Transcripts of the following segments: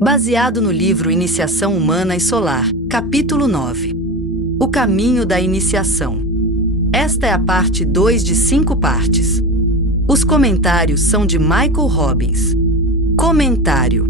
Baseado no livro Iniciação Humana e Solar, capítulo 9. O caminho da iniciação. Esta é a parte 2 de 5 partes. Os comentários são de Michael Robbins. Comentário.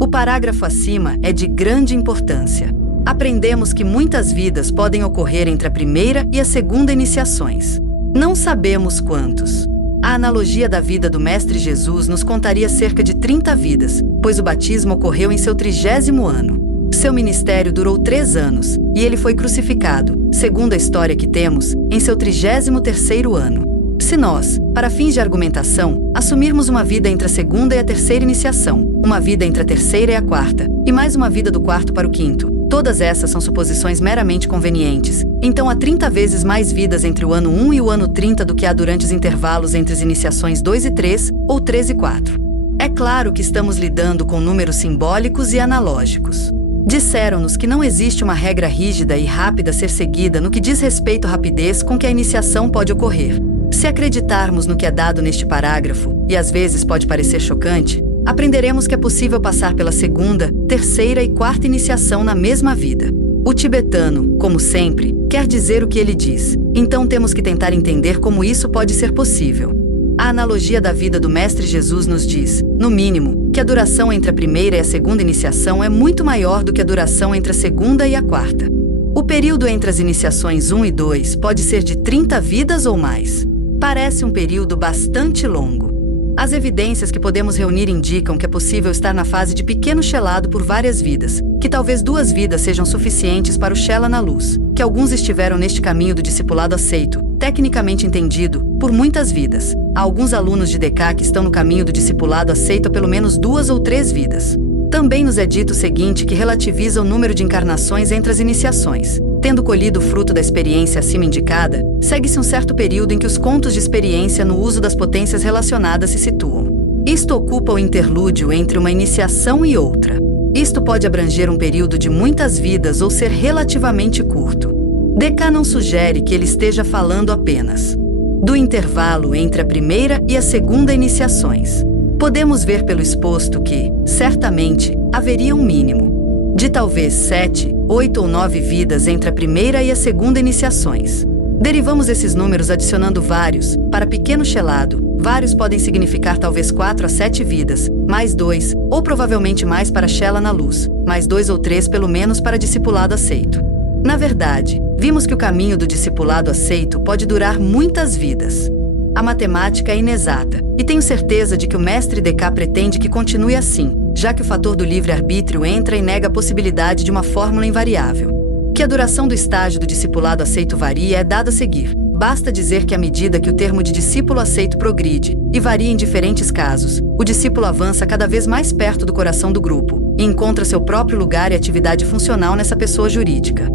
O parágrafo acima é de grande importância. Aprendemos que muitas vidas podem ocorrer entre a primeira e a segunda iniciações. Não sabemos quantos. A analogia da vida do Mestre Jesus nos contaria cerca de 30 vidas, pois o batismo ocorreu em seu 30º ano. Seu ministério durou 3 anos, e ele foi crucificado, segundo a história que temos, em seu 33º ano. Se nós, para fins de argumentação, assumirmos uma vida entre a segunda e a terceira iniciação, uma vida entre a terceira e a quarta, e mais uma vida do quarto para o quinto, todas essas são suposições meramente convenientes. Então há 30 vezes mais vidas entre o ano 1 e o ano 30 do que há durante os intervalos entre as iniciações 2 e 3, ou 3 e 4. É claro que estamos lidando com números simbólicos e analógicos. Disseram-nos que não existe uma regra rígida e rápida a ser seguida no que diz respeito à rapidez com que a iniciação pode ocorrer. Se acreditarmos no que é dado neste parágrafo, e às vezes pode parecer chocante, aprenderemos que é possível passar pela segunda, terceira e quarta iniciação na mesma vida. O tibetano, como sempre, quer dizer o que ele diz, então temos que tentar entender como isso pode ser possível. A analogia da vida do Mestre Jesus nos diz, no mínimo, que a duração entre a primeira e a segunda iniciação é muito maior do que a duração entre a segunda e a quarta. O período entre as iniciações 1 e 2 pode ser de 30 vidas ou mais. Parece um período bastante longo. As evidências que podemos reunir indicam que é possível estar na fase de pequeno chelado por várias vidas, que talvez 2 vidas sejam suficientes para o Shela na luz, que alguns estiveram neste caminho do discipulado aceito, tecnicamente entendido, por muitas vidas. Há alguns alunos de DK que estão no caminho do discipulado aceito há pelo menos 2 ou 3 vidas. Também nos é dito o seguinte que relativiza o número de encarnações entre as iniciações. Tendo colhido o fruto da experiência acima indicada, segue-se um certo período em que os contos de experiência no uso das potências relacionadas se situam. Isto ocupa o interlúdio entre uma iniciação e outra. Isto pode abranger um período de muitas vidas ou ser relativamente curto. DK não sugere que ele esteja falando apenas do intervalo entre a primeira e a segunda iniciações. Podemos ver pelo exposto que, certamente, haveria um mínimo de talvez 7, 8 ou 9 vidas entre a primeira e a segunda iniciações. Derivamos esses números adicionando vários. Para pequeno chelado, vários podem significar talvez 4 a 7 vidas, mais 2, ou provavelmente mais para Shela na luz, mais 2 ou 3 pelo menos para discipulado aceito. Na verdade, vimos que o caminho do discipulado aceito pode durar muitas vidas. A matemática é inexata, e tenho certeza de que o mestre DK pretende que continue assim, já que o fator do livre-arbítrio entra e nega a possibilidade de uma fórmula invariável. Que a duração do estágio do discipulado aceito varia é dada a seguir. Basta dizer que à medida que o termo de discípulo aceito progride, e varia em diferentes casos, o discípulo avança cada vez mais perto do coração do grupo, e encontra seu próprio lugar e atividade funcional nessa pessoa jurídica.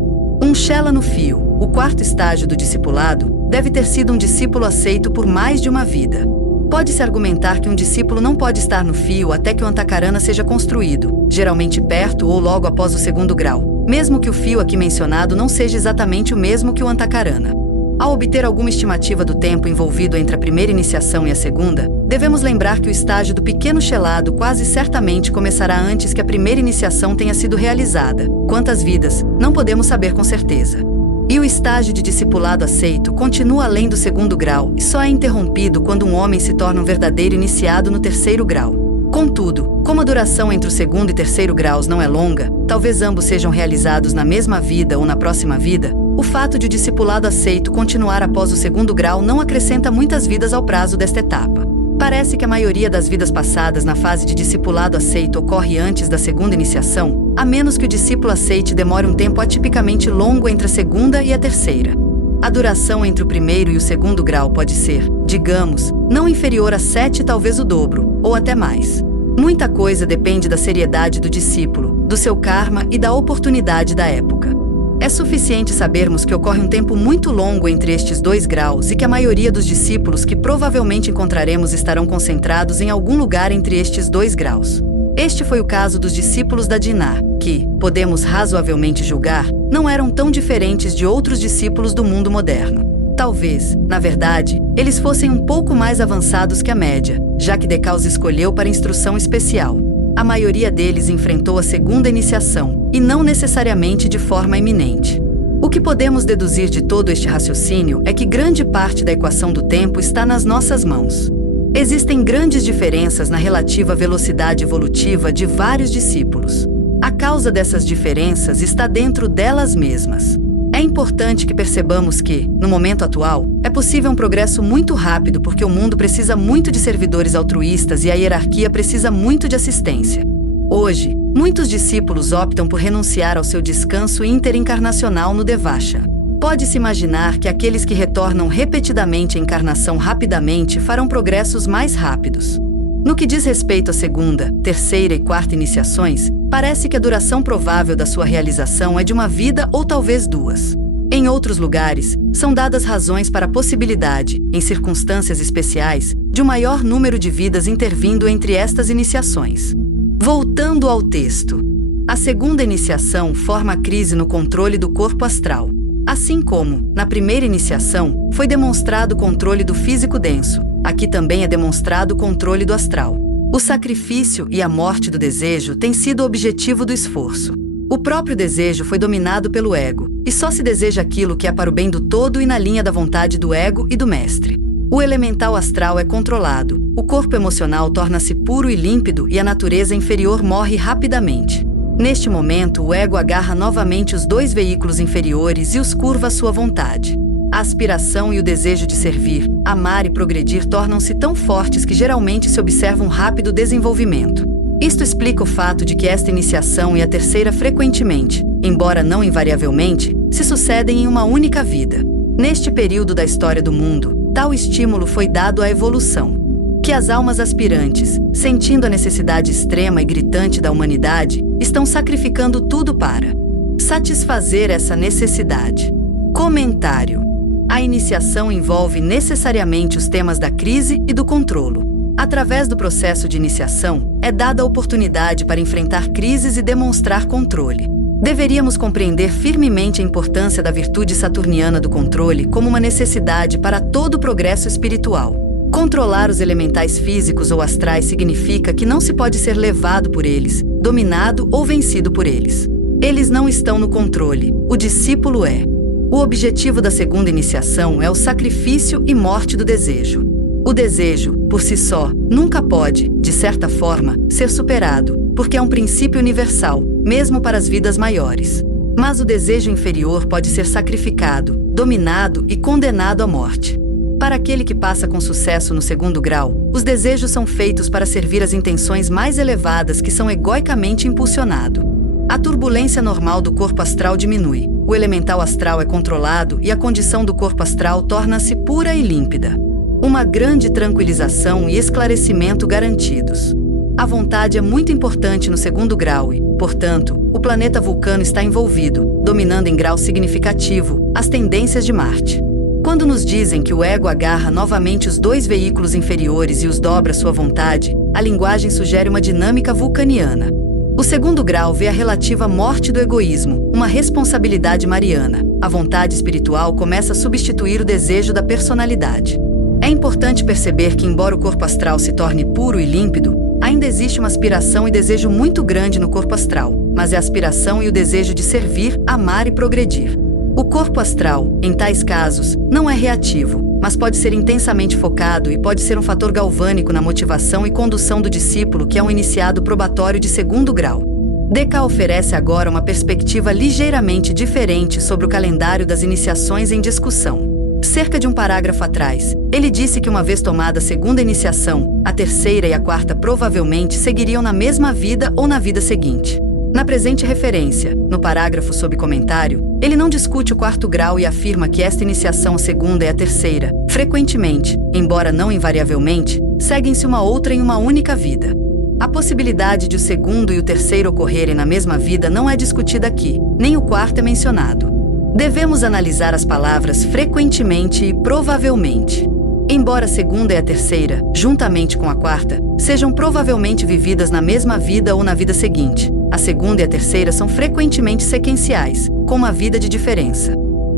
Um Shela no fio, o 4º estágio do discipulado, deve ter sido um discípulo aceito por mais de uma vida. Pode-se argumentar que um discípulo não pode estar no fio até que o Antakarana seja construído, geralmente perto ou logo após o 2º grau, mesmo que o fio aqui mencionado não seja exatamente o mesmo que o Antakarana. Ao obter alguma estimativa do tempo envolvido entre a primeira iniciação e a segunda, devemos lembrar que o estágio do pequeno chelado quase certamente começará antes que a primeira iniciação tenha sido realizada. Quantas vidas? Não podemos saber com certeza. E o estágio de discipulado aceito continua além do 2º grau e só é interrompido quando um homem se torna um verdadeiro iniciado no 3º grau. Contudo, como a duração entre o 2º e 3º graus não é longa, talvez ambos sejam realizados na mesma vida ou na próxima vida, o fato de o discipulado aceito continuar após o 2º grau não acrescenta muitas vidas ao prazo desta etapa. Parece que a maioria das vidas passadas na fase de discipulado aceito ocorre antes da segunda iniciação, a menos que o discípulo aceite demore um tempo atipicamente longo entre a segunda e a terceira. A duração entre o 1º e o 2º grau pode ser, digamos, não inferior a 7, talvez o dobro, ou até mais. Muita coisa depende da seriedade do discípulo, do seu karma e da oportunidade da época. É suficiente sabermos que ocorre um tempo muito longo entre estes 2 graus e que a maioria dos discípulos que provavelmente encontraremos estarão concentrados em algum lugar entre estes 2 graus. Este foi o caso dos discípulos da Diná, que, podemos razoavelmente julgar, não eram tão diferentes de outros discípulos do mundo moderno. Talvez, na verdade, eles fossem um pouco mais avançados que a média, já que DK os escolheu para instrução especial. A maioria deles enfrentou a segunda iniciação, e não necessariamente de forma iminente. O que podemos deduzir de todo este raciocínio é que grande parte da equação do tempo está nas nossas mãos. Existem grandes diferenças na relativa velocidade evolutiva de vários discípulos. A causa dessas diferenças está dentro delas mesmas. É importante que percebamos que, no momento atual, é possível um progresso muito rápido porque o mundo precisa muito de servidores altruístas e a hierarquia precisa muito de assistência. Hoje, muitos discípulos optam por renunciar ao seu descanso interencarnacional no Devasha. Pode-se imaginar que aqueles que retornam repetidamente à encarnação rapidamente farão progressos mais rápidos. No que diz respeito à segunda, terceira e quarta iniciações, parece que a duração provável da sua realização é de uma vida ou talvez duas. Em outros lugares, são dadas razões para a possibilidade, em circunstâncias especiais, de um maior número de vidas intervindo entre estas iniciações. Voltando ao texto. A segunda iniciação forma a crise no controle do corpo astral. Assim como, na primeira iniciação, foi demonstrado o controle do físico denso, aqui também é demonstrado o controle do astral. O sacrifício e a morte do desejo têm sido o objetivo do esforço. O próprio desejo foi dominado pelo ego, e só se deseja aquilo que é para o bem do todo e na linha da vontade do ego e do mestre. O elemental astral é controlado, o corpo emocional torna-se puro e límpido e a natureza inferior morre rapidamente. Neste momento, o ego agarra novamente os dois veículos inferiores e os curva à sua vontade. A aspiração e o desejo de servir, amar e progredir tornam-se tão fortes que geralmente se observa um rápido desenvolvimento. Isto explica o fato de que esta iniciação e a terceira frequentemente, embora não invariavelmente, se sucedem em uma única vida. Neste período da história do mundo, tal estímulo foi dado à evolução. Que as almas aspirantes, sentindo a necessidade extrema e gritante da humanidade, estão sacrificando tudo para satisfazer essa necessidade. Comentário. A iniciação envolve necessariamente os temas da crise e do controlo. Através do processo de iniciação, é dada a oportunidade para enfrentar crises e demonstrar controle. Deveríamos compreender firmemente a importância da virtude saturniana do controle como uma necessidade para todo o progresso espiritual. Controlar os elementais físicos ou astrais significa que não se pode ser levado por eles, dominado ou vencido por eles. Eles não estão no controle, o discípulo é. O objetivo da segunda iniciação é o sacrifício e morte do desejo. O desejo, por si só, nunca pode, de certa forma, ser superado, porque é um princípio universal, mesmo para as vidas maiores. Mas o desejo inferior pode ser sacrificado, dominado e condenado à morte. Para aquele que passa com sucesso no segundo grau, os desejos são feitos para servir as intenções mais elevadas que são egoicamente impulsionados. A turbulência normal do corpo astral diminui, o elemental astral é controlado e a condição do corpo astral torna-se pura e límpida. Uma grande tranquilização e esclarecimento garantidos. A vontade é muito importante no segundo grau e, portanto, o planeta Vulcano está envolvido, dominando em grau significativo, as tendências de Marte. Quando nos dizem que o ego agarra novamente os dois veículos inferiores e os dobra à sua vontade, a linguagem sugere uma dinâmica vulcaniana. O segundo grau vê a relativa morte do egoísmo, uma responsabilidade mariana. A vontade espiritual começa a substituir o desejo da personalidade. É importante perceber que, embora o corpo astral se torne puro e límpido, ainda existe uma aspiração e desejo muito grande no corpo astral, mas é a aspiração e o desejo de servir, amar e progredir. O corpo astral, em tais casos, não é reativo, mas pode ser intensamente focado e pode ser um fator galvânico na motivação e condução do discípulo que é um iniciado probatório de segundo grau. Deca oferece agora uma perspectiva ligeiramente diferente sobre o calendário das iniciações em discussão. Cerca de um parágrafo atrás, ele disse que uma vez tomada a segunda iniciação, a terceira e a quarta provavelmente seguiriam na mesma vida ou na vida seguinte. Na presente referência, no parágrafo sob comentário, ele não discute o quarto grau e afirma que esta iniciação, a segunda e a terceira, frequentemente, embora não invariavelmente, seguem-se uma outra em uma única vida. A possibilidade de o segundo e o terceiro ocorrerem na mesma vida não é discutida aqui, nem o quarto é mencionado. Devemos analisar as palavras frequentemente e provavelmente. Embora a segunda e a terceira, juntamente com a quarta, sejam provavelmente vividas na mesma vida ou na vida seguinte, a segunda e a terceira são frequentemente sequenciais, com uma vida de diferença.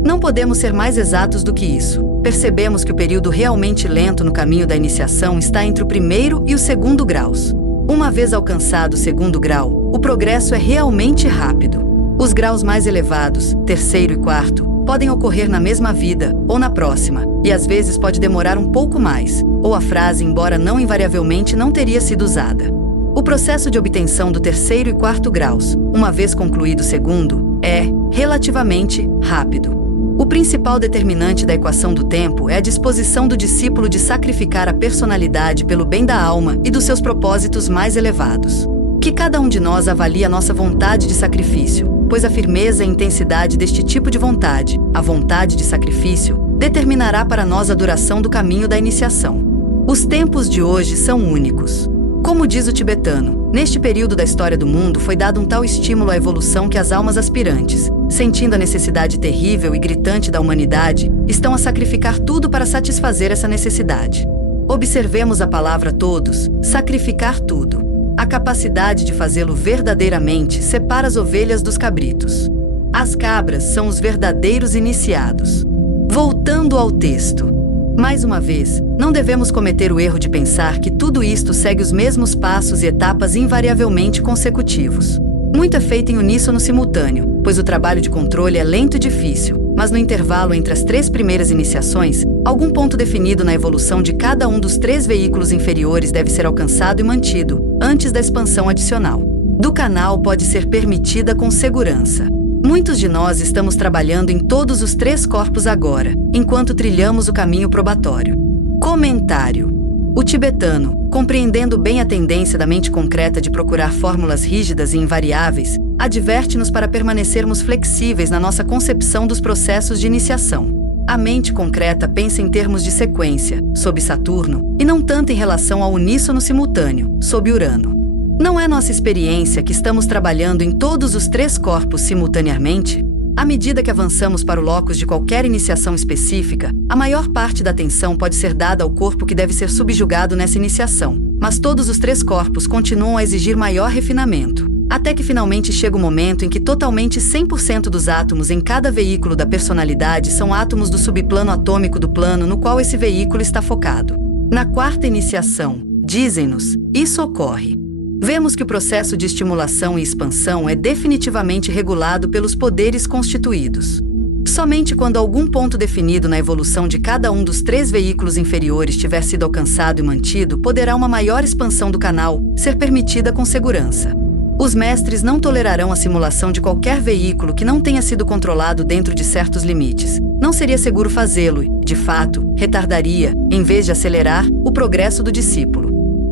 Não podemos ser mais exatos do que isso. Percebemos que o período realmente lento no caminho da iniciação está entre o primeiro e o segundo graus. Uma vez alcançado o segundo grau, o progresso é realmente rápido. Os graus mais elevados, terceiro e quarto, podem ocorrer na mesma vida ou na próxima, e às vezes pode demorar um pouco mais, ou a frase, embora não invariavelmente, não teria sido usada. O processo de obtenção do terceiro e quarto graus, uma vez concluído o segundo, é, relativamente, rápido. O principal determinante da equação do tempo é a disposição do discípulo de sacrificar a personalidade pelo bem da alma e dos seus propósitos mais elevados. Que cada um de nós avalie a nossa vontade de sacrifício, pois a firmeza e a intensidade deste tipo de vontade, a vontade de sacrifício, determinará para nós a duração do caminho da iniciação. Os tempos de hoje são únicos. Como diz o tibetano, neste período da história do mundo foi dado um tal estímulo à evolução que as almas aspirantes, sentindo a necessidade terrível e gritante da humanidade, estão a sacrificar tudo para satisfazer essa necessidade. Observemos a palavra todos, sacrificar tudo. A capacidade de fazê-lo verdadeiramente separa as ovelhas dos cabritos. As cabras são os verdadeiros iniciados. Voltando ao texto. Mais uma vez, não devemos cometer o erro de pensar que tudo isto segue os mesmos passos e etapas invariavelmente consecutivos. Muito é feito em uníssono simultâneo, pois o trabalho de controle é lento e difícil, mas no intervalo entre as 3 primeiras iniciações, algum ponto definido na evolução de cada um dos 3 veículos inferiores deve ser alcançado e mantido, antes da expansão adicional. Do canal pode ser permitida com segurança. Muitos de nós estamos trabalhando em todos os 3 corpos agora, enquanto trilhamos o caminho probatório. Comentário. O tibetano, compreendendo bem a tendência da mente concreta de procurar fórmulas rígidas e invariáveis, adverte-nos para permanecermos flexíveis na nossa concepção dos processos de iniciação. A mente concreta pensa em termos de sequência, sob Saturno, e não tanto em relação ao uníssono simultâneo, sob Urano. Não é nossa experiência que estamos trabalhando em todos os 3 corpos simultaneamente? À medida que avançamos para o locus de qualquer iniciação específica, a maior parte da atenção pode ser dada ao corpo que deve ser subjugado nessa iniciação, mas todos os 3 corpos continuam a exigir maior refinamento, até que finalmente chega o momento em que totalmente 100% dos átomos em cada veículo da personalidade são átomos do subplano atômico do plano no qual esse veículo está focado. Na 4ª iniciação, dizem-nos, isso ocorre. Vemos que o processo de estimulação e expansão é definitivamente regulado pelos poderes constituídos. Somente quando algum ponto definido na evolução de cada um dos 3 veículos inferiores tiver sido alcançado e mantido, poderá uma maior expansão do canal ser permitida com segurança. Os mestres não tolerarão a simulação de qualquer veículo que não tenha sido controlado dentro de certos limites. Não seria seguro fazê-lo e, de fato, retardaria, em vez de acelerar, o progresso do discípulo.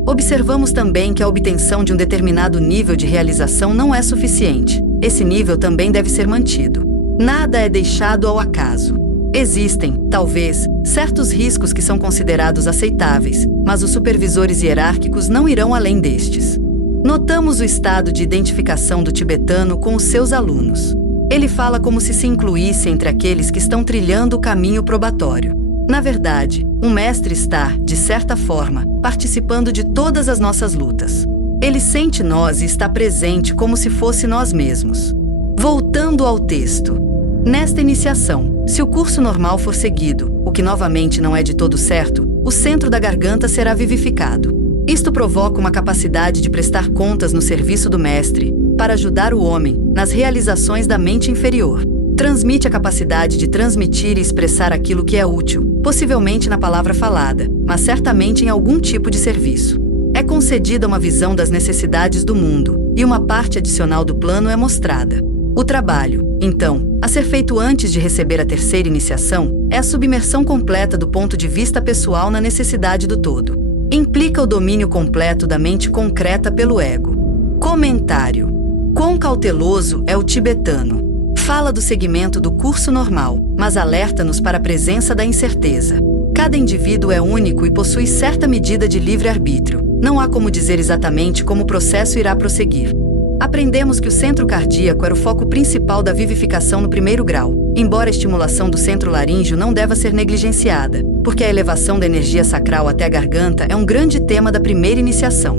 Observamos também que a obtenção de um determinado nível de realização não é suficiente. Esse nível também deve ser mantido. Nada é deixado ao acaso. Existem, talvez, certos riscos que são considerados aceitáveis, mas os supervisores hierárquicos não irão além destes. Notamos o estado de identificação do tibetano com os seus alunos. Ele fala como se incluísse entre aqueles que estão trilhando o caminho probatório. Na verdade, um mestre está, de certa forma, participando de todas as nossas lutas. Ele sente nós e está presente como se fosse nós mesmos. Voltando ao texto. Nesta iniciação, se o curso normal for seguido, o que novamente não é de todo certo, o centro da garganta será vivificado. Isto provoca uma capacidade de prestar contas no serviço do mestre, para ajudar o homem nas realizações da mente inferior. Transmite a capacidade de transmitir e expressar aquilo que é útil, possivelmente na palavra falada, mas certamente em algum tipo de serviço. É concedida uma visão das necessidades do mundo, e uma parte adicional do plano é mostrada. O trabalho, então, a ser feito antes de receber a 3ª iniciação, é a submersão completa do ponto de vista pessoal na necessidade do todo. Implica o domínio completo da mente concreta pelo ego. Comentário. Quão cauteloso é o tibetano? Fala do segmento do curso normal, mas alerta-nos para a presença da incerteza. Cada indivíduo é único e possui certa medida de livre-arbítrio. Não há como dizer exatamente como o processo irá prosseguir. Aprendemos que o centro cardíaco era o foco principal da vivificação no 1º grau, embora a estimulação do centro laríngeo não deva ser negligenciada, porque a elevação da energia sacral até a garganta é um grande tema da 1ª iniciação.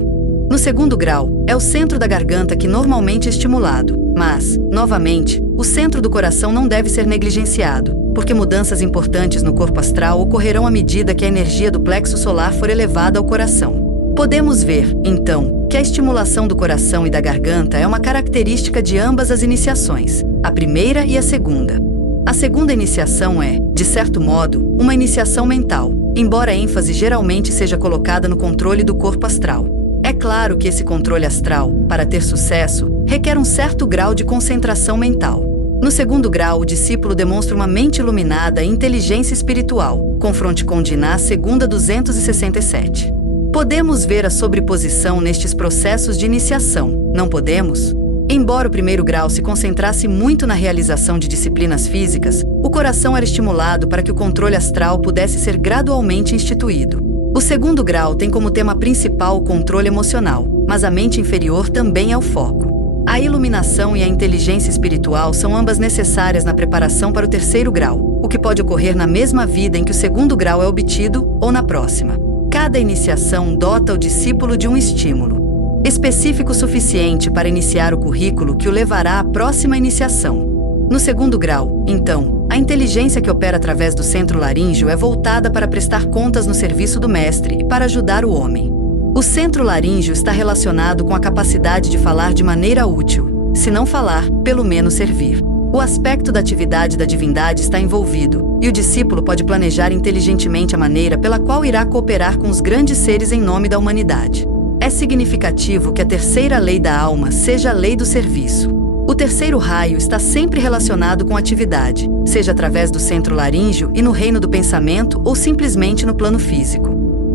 No 2º grau, é o centro da garganta que normalmente é estimulado, mas, novamente, o centro do coração não deve ser negligenciado, porque mudanças importantes no corpo astral ocorrerão à medida que a energia do plexo solar for elevada ao coração. Podemos ver, então, que a estimulação do coração e da garganta é uma característica de ambas as iniciações, a primeira e a segunda. A segunda iniciação é, de certo modo, uma iniciação mental, embora a ênfase geralmente seja colocada no controle do corpo astral. É claro que esse controle astral, para ter sucesso, requer um certo grau de concentração mental. No segundo grau, o discípulo demonstra uma mente iluminada e inteligência espiritual. Confronte com Diná, segunda 267. Podemos ver a sobreposição nestes processos de iniciação, não podemos? Embora o primeiro grau se concentrasse muito na realização de disciplinas físicas, o coração era estimulado para que o controle astral pudesse ser gradualmente instituído. O segundo grau tem como tema principal o controle emocional, mas a mente inferior também é o foco. A iluminação e a inteligência espiritual são ambas necessárias na preparação para o terceiro grau, o que pode ocorrer na mesma vida em que o segundo grau é obtido ou na próxima. Cada iniciação dota o discípulo de um estímulo específico suficiente para iniciar o currículo que o levará à próxima iniciação. No segundo grau, então, a inteligência que opera através do centro laríngeo é voltada para prestar contas no serviço do mestre e para ajudar o homem. O centro laríngeo está relacionado com a capacidade de falar de maneira útil, se não falar, pelo menos servir. O aspecto da atividade da divindade está envolvido, e o discípulo pode planejar inteligentemente a maneira pela qual irá cooperar com os grandes seres em nome da humanidade. É significativo que a terceira lei da alma seja a lei do serviço. O terceiro raio está sempre relacionado com atividade, seja através do centro laríngeo e no reino do pensamento ou simplesmente no plano físico.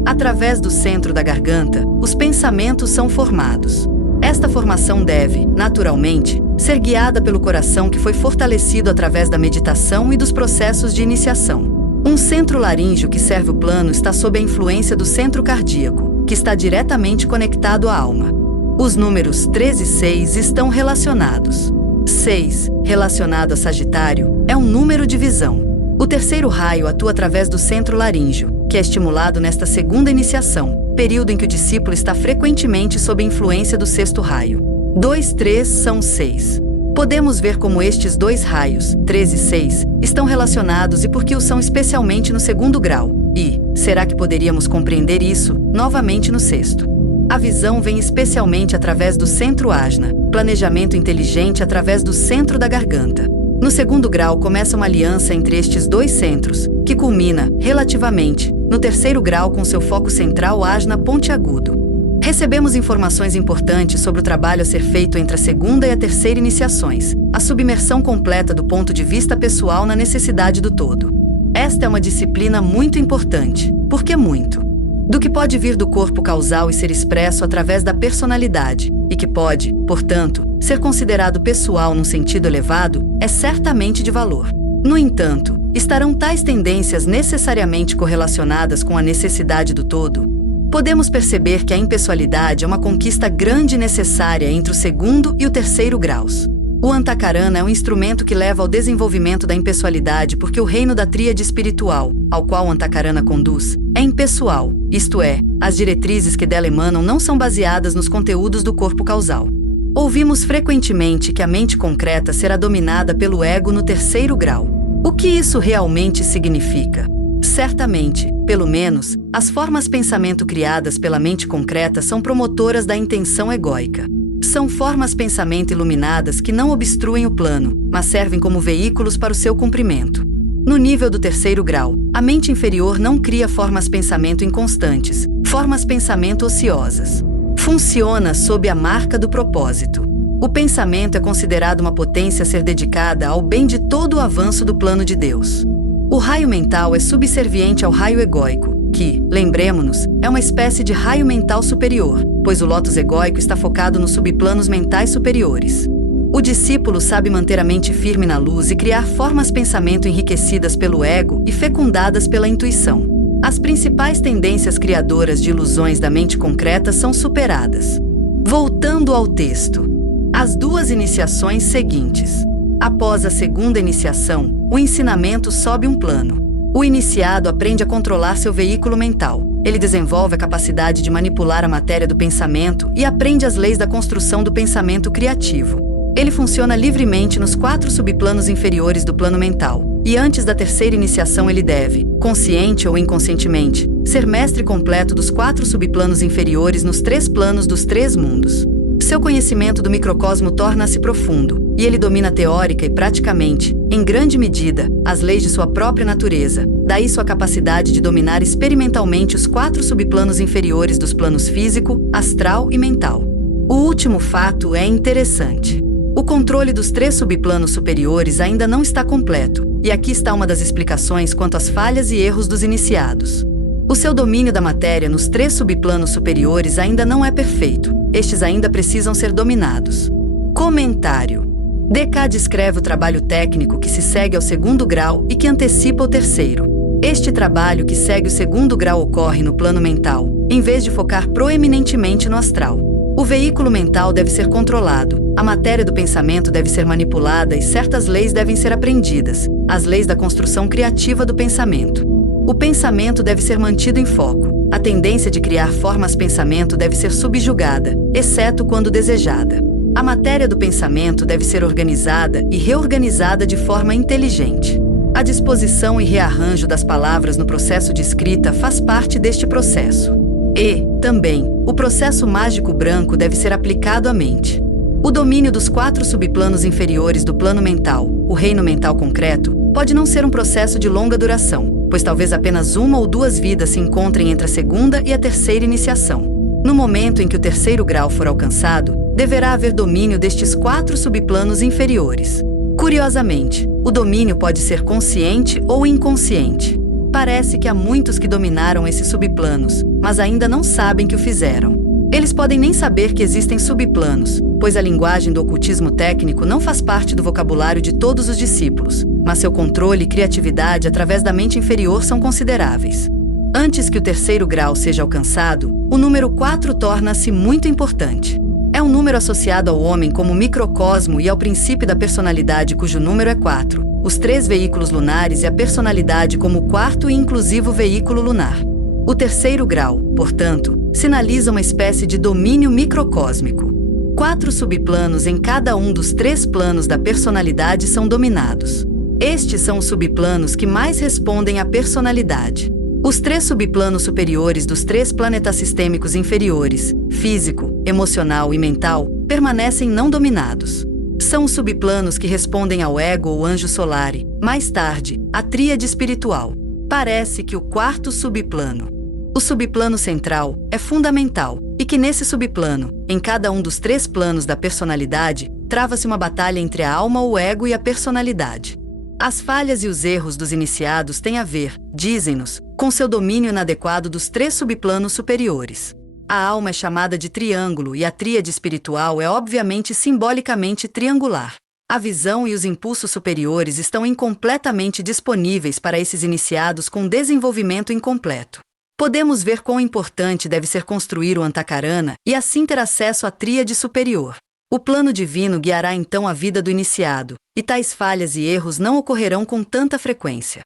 Através do centro da garganta, os pensamentos são formados. Esta formação deve, naturalmente, ser guiada pelo coração que foi fortalecido através da meditação e dos processos de iniciação. Um centro laríngeo que serve o plano está sob a influência do centro cardíaco, que está diretamente conectado à alma. Os números 3 e 6 estão relacionados. 6, relacionado a Sagitário, é um número de visão. O terceiro raio atua através do centro laríngeo, que é estimulado nesta segunda iniciação, período em que o discípulo está frequentemente sob a influência do sexto raio. 2, 3 são 6. Podemos ver como estes dois raios, 3 e 6, estão relacionados e por que o são especialmente no segundo grau. E, será que poderíamos compreender isso, novamente no sexto? A visão vem especialmente através do centro ajna, planejamento inteligente através do centro da garganta. No segundo grau começa uma aliança entre estes dois centros, que culmina, relativamente, no terceiro grau com seu foco central ajna pontiagudo. Recebemos informações importantes sobre o trabalho a ser feito entre a segunda e a terceira iniciações, a submersão completa do ponto de vista pessoal na necessidade do todo. Esta é uma disciplina muito importante. Por que muito? Do que pode vir do corpo causal e ser expresso através da personalidade, e que pode, portanto, ser considerado pessoal num sentido elevado, é certamente de valor. No entanto, estarão tais tendências necessariamente correlacionadas com a necessidade do todo? Podemos perceber que a impessoalidade é uma conquista grande e necessária entre o segundo e o terceiro graus. O Antakarana é um instrumento que leva ao desenvolvimento da impessoalidade porque o reino da tríade espiritual, ao qual o Antakarana conduz, é impessoal, isto é, as diretrizes que dela emanam não são baseadas nos conteúdos do corpo causal. Ouvimos frequentemente que a mente concreta será dominada pelo ego no terceiro grau. O que isso realmente significa? Certamente, pelo menos, as formas pensamento criadas pela mente concreta são promotoras da intenção egóica. São formas pensamento iluminadas que não obstruem o plano, mas servem como veículos para o seu cumprimento. No nível do terceiro grau, a mente inferior não cria formas pensamento inconstantes, formas pensamento ociosas. Funciona sob a marca do propósito. O pensamento é considerado uma potência a ser dedicada ao bem de todo o avanço do plano de Deus. O raio mental é subserviente ao raio egóico, que, lembremo-nos, é uma espécie de raio mental superior, pois o lótus egóico está focado nos subplanos mentais superiores. O discípulo sabe manter a mente firme na luz e criar formas pensamento enriquecidas pelo ego e fecundadas pela intuição. As principais tendências criadoras de ilusões da mente concreta são superadas. Voltando ao texto. As duas iniciações seguintes. Após a segunda iniciação, o ensinamento sobe um plano. O iniciado aprende a controlar seu veículo mental. Ele desenvolve a capacidade de manipular a matéria do pensamento e aprende as leis da construção do pensamento criativo. Ele funciona livremente nos 4 subplanos inferiores do plano mental. E antes da terceira iniciação ele deve, consciente ou inconscientemente, ser mestre completo dos 4 subplanos inferiores nos 3 planos dos 3 mundos. Seu conhecimento do microcosmo torna-se profundo, e ele domina teórica e praticamente, em grande medida, as leis de sua própria natureza, daí sua capacidade de dominar experimentalmente os 4 subplanos inferiores dos planos físico, astral e mental. O último fato é interessante. O controle dos 3 subplanos superiores ainda não está completo, e aqui está uma das explicações quanto às falhas e erros dos iniciados. O seu domínio da matéria nos 3 subplanos superiores ainda não é perfeito, estes ainda precisam ser dominados. Comentário. DK descreve o trabalho técnico que se segue ao 2º grau e que antecipa o 3º. Este trabalho que segue o 2º grau ocorre no plano mental, em vez de focar proeminentemente no astral. O veículo mental deve ser controlado, a matéria do pensamento deve ser manipulada e certas leis devem ser aprendidas, as leis da construção criativa do pensamento. O pensamento deve ser mantido em foco, a tendência de criar formas-pensamento deve ser subjugada, exceto quando desejada. A matéria do pensamento deve ser organizada e reorganizada de forma inteligente. A disposição e rearranjo das palavras no processo de escrita faz parte deste processo. E, também, o processo mágico branco deve ser aplicado à mente. O domínio dos 4 subplanos inferiores do plano mental, o reino mental concreto, pode não ser um processo de longa duração, pois talvez apenas 1 ou 2 vidas se encontrem entre a 2ª e a 3ª iniciação. No momento em que o 3º grau for alcançado, deverá haver domínio destes 4 subplanos inferiores. Curiosamente, o domínio pode ser consciente ou inconsciente. Parece que há muitos que dominaram esses subplanos, mas ainda não sabem que o fizeram. Eles podem nem saber que existem subplanos, pois a linguagem do ocultismo técnico não faz parte do vocabulário de todos os discípulos, mas seu controle e criatividade através da mente inferior são consideráveis. Antes que o 3º grau seja alcançado, o número 4 torna-se muito importante. É um número associado ao homem como microcosmo e ao princípio da personalidade cujo número é 4, os 3 veículos lunares e a personalidade como o 4º e inclusivo veículo lunar. O 3º grau, portanto, sinaliza uma espécie de domínio microcósmico. 4 subplanos em cada um dos 3 planos da personalidade são dominados. Estes são os subplanos que mais respondem à personalidade. Os 3 subplanos superiores dos 3 planetas sistêmicos inferiores, físico, emocional e mental, permanecem não dominados. São os subplanos que respondem ao ego ou anjo solar e, mais tarde, à tríade espiritual. Parece que o 4º subplano, o subplano central, é fundamental e que nesse subplano, em cada um dos 3 planos da personalidade, trava-se uma batalha entre a alma, o ego e a personalidade. As falhas e os erros dos iniciados têm a ver, dizem-nos, com seu domínio inadequado dos 3 subplanos superiores. A alma é chamada de triângulo e a tríade espiritual é obviamente simbolicamente triangular. A visão e os impulsos superiores estão incompletamente disponíveis para esses iniciados com desenvolvimento incompleto. Podemos ver quão importante deve ser construir o Antakarana e assim ter acesso à tríade superior. O plano divino guiará então a vida do iniciado, e tais falhas e erros não ocorrerão com tanta frequência.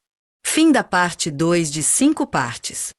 Fim da parte 2 de 5 partes.